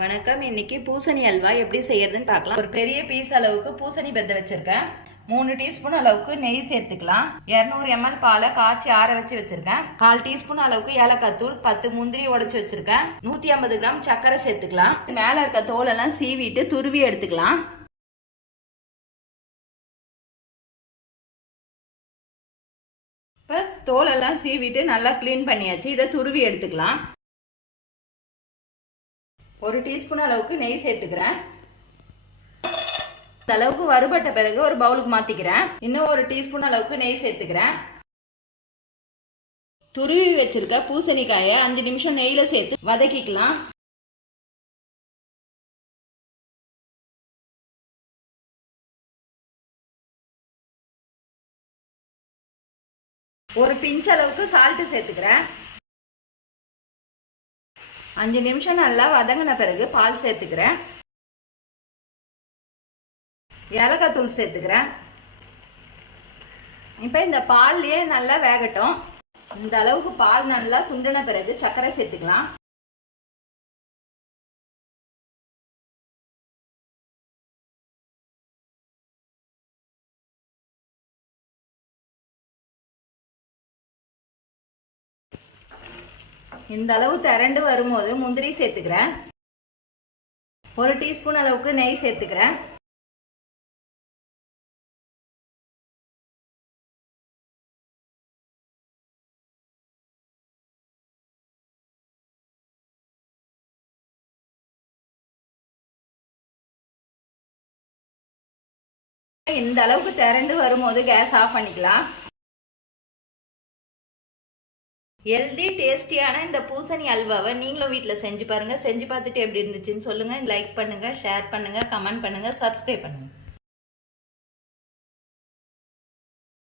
வணக்கம். இன்னைக்கு பூசணி அல்வா எப்படி செய்யறதுன்னு பார்க்கலாம். ஒரு பெரிய பீஸ் அளவுக்கு பூசணி பெத்த வச்சிருக்கேன். 3 டீஸ்பூன் அளவுக்கு நெய் சேர்த்துக்கலாம். 200 ml பாலை காய்ச்சி ஆற வச்சு வச்சிருக்கேன். 1/4 டீஸ்பூன் அளவுக்கு ஏலக்காய் தூள், 10 முந்திரி உடைச்சு வச்சிருக்கேன். 150 கிராம் சர்க்கரை சேர்த்துக்கலாம். மேல இருக்க தோலெல்லாம் சீவிட்டு துருவி எடுத்துக்கலாம். இப்போ தோலெல்லாம் சீவிட்டு நல்லா கிளீன் பண்ணியாச்சு. இதை துருவி எடுத்துக்கலாம். 1 டீஸ்பூன் அளவுக்கு நெய் சேர்த்துக்கிறேன். இந்த அளவுக்கு வறுபட்ட பிறகு ஒரு பவுலுக்கு மாத்திக்கிறேன். இன்னும் 1 டீஸ்பூன் அளவுக்கு நெய் சேர்த்துக்கிறேன். துருவி வச்சிருக்க பூசணிக்காயை 5 நிமிஷம் நெய்ல சேர்த்து வதக்கிக்கலாம். ஒரு பிஞ்ச் அளவுக்கு சால்ட் சேர்த்துக்கிறேன். 5 நிமிஷம் நல்லா வதங்கின பிறகு பால் சேர்த்துக்கிறேன். ஏலக்காய் தூள் சேர்த்துக்கிறேன். இப்போ இந்த பால்லையே நல்லா வேகட்டும். இந்த அளவுக்கு பால் நல்லா சுண்டின பிறகு சர்க்கரை சேர்த்துக்கலாம். இந்த அளவு திரண்டு வரும்போது முந்திரி சேர்த்துக்கிறேன். 1 டீஸ்பூன் அளவுக்கு நெய் சேர்த்துக்கிறேன். இந்த அளவுக்கு திரண்டு வரும்போது கேஸ் ஆஃப் பண்ணிக்கலாம். ஹெல்தி டேஸ்டியான இந்த பூசணி அல்வாவை நீங்களும் வீட்டில் செஞ்சு பாருங்கள். செஞ்சு பார்த்துட்டு எப்படி இருந்துச்சுன்னு சொல்லுங்கள். லைக் பண்ணுங்கள், ஷேர் பண்ணுங்கள், கமெண்ட் பண்ணுங்கள், சப்ஸ்கிரைப் பண்ணுங்கள்.